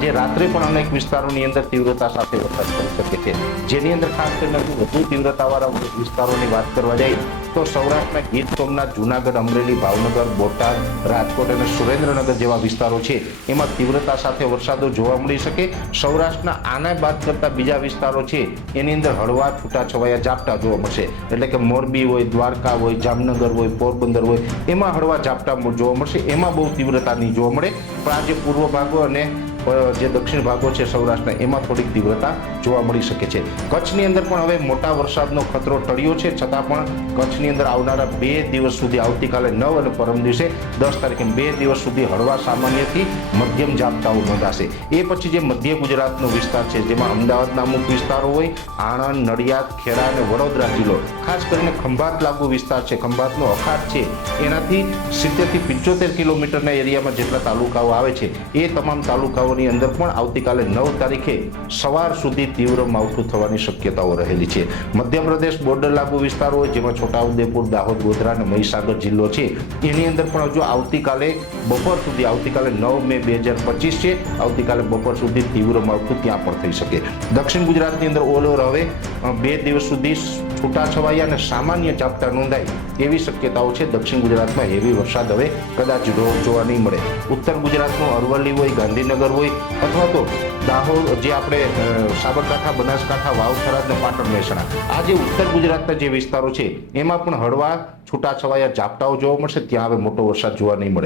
આજે રાત્રે પણ અનેક વિસ્તારોની અંદર તીવ્રતા સાથે વરસાદ પડી શકે છે, જેની અંદર ખાસ કરીને વધુ તીવ્રતાવાળા વિસ્તારોની વાત કરવા જઈએ તો સૌરાષ્ટ્રના ગીર સોમનાથ, જુનાગઢ, અમરેલી, ભાવનગર, બોટાદ, રાજકોટ અને સુરેન્દ્રનગર જેવા વિસ્તારો છે એમાં તીવ્રતા સાથે વરસાદો જોવા મળી શકે. સૌરાષ્ટ્રના આને બાદ કરતા બીજા વિસ્તારો છે એની અંદર હળવા છૂટાછવાયા ઝાપટા જોવા મળશે. એટલે કે મોરબી હોય, દ્વારકા હોય, જામનગર હોય, પોરબંદર હોય એમાં હળવા ઝાપટા જોવા મળશે. એમાં બહુ તીવ્રતા નહીં જોવા મળે, પણ આ જે પૂર્વ ભાગો અને જે દક્ષિણ ભાગો છે સૌરાષ્ટ્રના એમાં થોડીક તીવ્રતા જોવા મળી શકે છે. કચ્છની અંદર પણ હવે મોટા વરસાદનો ખતરો ટળ્યો છે, છતાં પણ કચ્છની અંદર આવનારા 2 દિવસ સુધી, આવતીકાલે 9 અને પરમ દિવસે 10 તારીખે 2 દિવસ સુધી હળવા સામાન્યથી મધ્યમ ઝાપટાઓ નોંધાશે. એ પછી જે મધ્ય ગુજરાતનો વિસ્તાર છે જેમાં અમદાવાદના અમુક વિસ્તારો હોય, આણંદ, નડિયાદ, ખેડા અને વડોદરા જિલ્લો, ખાસ કરીને ખંભાત લાગુ વિસ્તાર છે, ખંભાતનો અખાત છે, એનાથી 70 થી 75 કિલોમીટરના એરિયામાં જેટલા તાલુકાઓ આવે છે એ તમામ તાલુકાઓની અંદર પણ આવતીકાલે 9 તારીખે સવાર સુધી તીવ્ર માવઠું થવાની શક્યતાઓ રહેલી છે. મધ્યપ્રદેશ બોર્ડર લાગુ વિસ્તારો હોય જેમાં છોટાઉદેપુર, દાહોદ, ગોધરા અને મહીસાગર જિલ્લો છે એની અંદર પણ હજુ આવતીકાલે બપોર સુધી, આવતીકાલે 9 મે 2025 છે, આવતીકાલે બપોર સુધી તીવ્ર માવઠું ત્યાં પણ થઈ શકે. દક્ષિણ ગુજરાતની અંદર ઓલ ઓવર હવે 2 દિવસ સુધી છૂટાછવાયા અને સામાન્ય ઝાપટા નોંધાય એવી શક્યતાઓ છે. દક્ષિણ ગુજરાતમાં હેવી વરસાદ હવે કદાચ જોવા નહીં મળે. ઉત્તર ગુજરાતનું અરવલ્લી હોય, ગાંધીનગર હોય અથવા તો દાહોદ, જે આપણે સાબરકાંઠા, બનાસકાંઠા, વાવ, થરાદ અને પાટણ, મહેસાણા, આ જે ઉત્તર ગુજરાતના જે વિસ્તારો છે એમાં પણ હળવા છૂટાછવાયા ઝાપટાઓ જોવા મળશે. ત્યાં હવે મોટો વરસાદ જોવા નહીં મળે.